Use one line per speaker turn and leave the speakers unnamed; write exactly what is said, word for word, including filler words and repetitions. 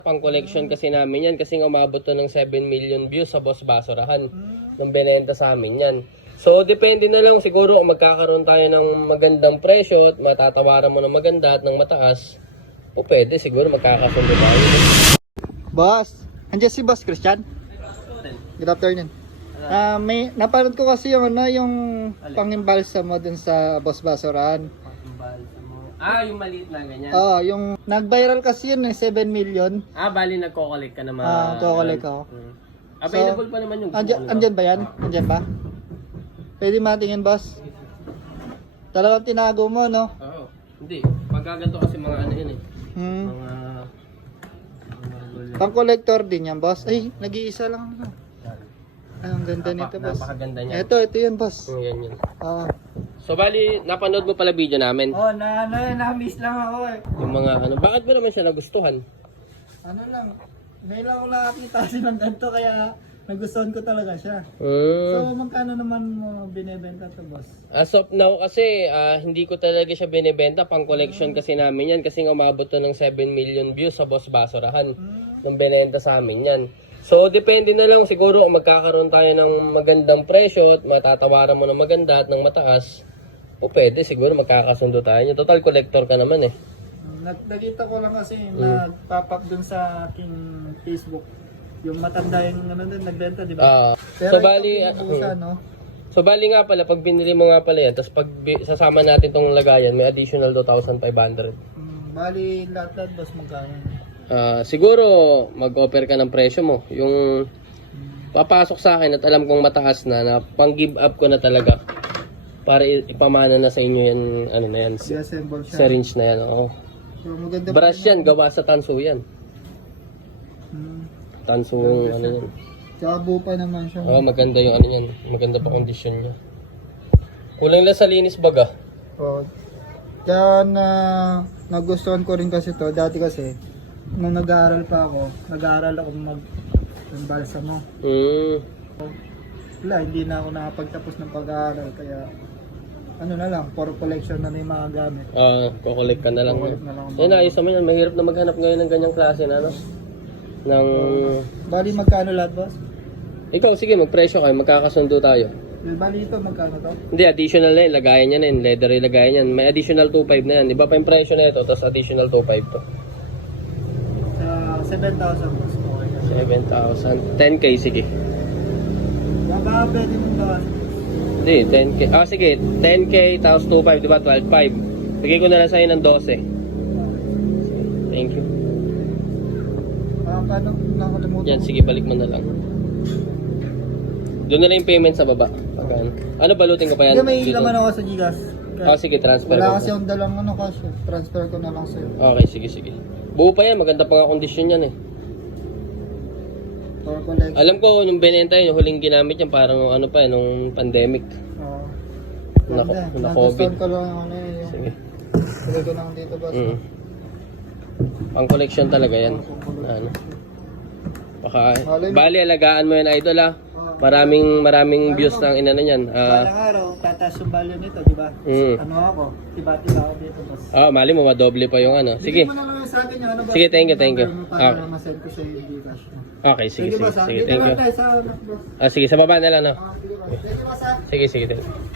Pang collection kasi namin yan kasi umabot to ng seven million views sa Boss Basurahan nung binenta sa amin yan. So depende na lang siguro kung magkakaroon tayo ng magandang presyo at matatawaran mo ng maganda at ng mataas, o pwede siguro magkakasundo tayo.
Boss, andiyan si Boss Christian. Good afternoon. Ah, may napanood ko kasi yung ano, yung pangimbalsa mo dun sa Boss Basurahan.
Ah, yung maliit na ganyan.
Oo, oh, yung nag-viral kasi yun eh, seven million.
Ah, bali nagko-collect ka na mga...
Ah, nagko-collect ako.
Hmm. Available so, pa naman yung...
Andyan, andyan ba yan? Andyan ba? Pwede matingin, boss? Talagang tinago mo, no?
Oo. Hindi. Pagkaganto kasi mga ano yun eh.
Hmm.
Mga...
Pang-collector din yan, boss. Ay, nag-iisa lang. Ano? Ay, ang ganda
Napa,
nito, boss.
Napakaganda niya.
Ito, ito yan, boss.
Hmm, yan yun.
Ah.
So bali, napanood mo pala video namin.
Oh, na ano, na-miss lang ako eh.
Yung mga ano, bakit mo naman siya nagustuhan?
Ano lang, ngayon lang ako nakakita kasi ng ganito kaya nagustuhan ko talaga siya.
Mm.
So, magkano naman mo binebenta to, boss?
As of now kasi, ah, hindi ko talaga siya binibenta. Pang collection kasi namin yan. Kasi umabot to ng seven million views sa Boss Basurahan nung binenta sa amin yan. So, depende na lang siguro kung magkakaroon tayo ng magandang presyo at matatawaran mo ng maganda at ng mataas, o pwede siguro magkakasundo tayo. Total collector ka naman eh.
Nagdagita ko lang kasi mm. nagpapak dun sa aking Facebook. Yung matanda yung ano dun, nagbenta, di ba?
Uh,
Pero
so, bali,
uh, no?
So, bali nga pala, pag binili mo nga pala yan, tapos pag sasama natin tong lagayan, may additional two thousand five hundred.
Mm, bali, lahat-lahat, boss, magkano?
Uh, siguro, mag-offer ka ng presyo mo. Yung papasok sa akin at alam kong mataas na, na pang-give up ko na talaga. Para ipamana na sa inyo yan, ano na yan,
I-assemble siya.
syringe na yan, oo.
So, maganda
brush yan, gawa sa tanso yan.
Hmm.
Tanso yung ano yan.
Tsaka buo pa naman siya.
Oo, maganda yung ano yan. Maganda pa kondisyon niya. Kulang lang sa linis baga.
Oo. Kaya na nagustuhan ko rin kasi to. Dati kasi, nung nag-aaral pa ako, nag-aaral ako mag ng balsamo.
Hmm.
Wala, hindi na ako nakapagtapos ng pag-aaral. Kaya, ano na lang, for collection na na yung mga gamit.
Ah, kukulik ka na lang.
Kukulik na lang.
Yan, ayos naman yan. Mahirap na maghanap ngayon ng ganyang klase na, ano? Ng...
Bali, magkano lahat, boss?
Ikaw, sige, magpresyo kayo. Magkakasundo tayo.
Bali ito, magkano to?
Hindi, additional na yun. Lagayan niya na yun. Leather yung lagayan yan. May additional two point five na yan. Iba pa yung presyo na ito, tapos additional two point five to.
Sa seven thousand, boss. Okay.
seven thousand. ten K, sige.
Baka pwede mong gawan.
Hindi, ten K. Ah, sige. ten K, tapos two point five, diba? twelve point five. Bigay ko na lang sa'yo ng twelve. Thank you.
Ah, paano nakalimutan?
Yan, sige, balik mo na lang. Doon na lang yung payment sa baba. Pagkaan. Ano, balutin ko pa yan?
Hindi, may laman ako sa Gcash.
Ah, sige, transfer
Wala
ko.
kasi yung dalang ano cash. Transfer ko na lang sa'yo.
Okay, sige, sige. Buo pa yan, maganda pa nga kondisyon yan eh.
For collection.
Alam ko, nung binenta yun, yung huling ginamit yan, parang ano pa eh, nung pandemic.
Oo.
Na,
Ganda.
na COVID.
Nagustuhan ko lang yung ano eh. Yung
Sige.
Sige ko lang dito, boss.
Mm. Pang collection talaga yan. Ano? Baka, bali, alagaan mo yan, idol ah. Maraming maraming views ng inano niyan. Ah,
Balang araw, tataas yung value nito, di ba?
Mm.
Ano ako? Tiba-tiba ako dito, boss.
ah, mali mo, madoble pa yung ano. Sige.
Bigyan mo na lang sa akin yung ano, boss.
Sige, thank you, thank you.
Number mo Para
Ah.
ma-send ko sa yung Gcash mo.
Okay, sige, sige.
boss, ah.
Sige,
Dito
thank
lang
you.
tayo sa, boss.
Ah, sige, sa baba na lang, no?
Ah, sige, boss. Thank you, boss, ah.
Sige, sige, thank you.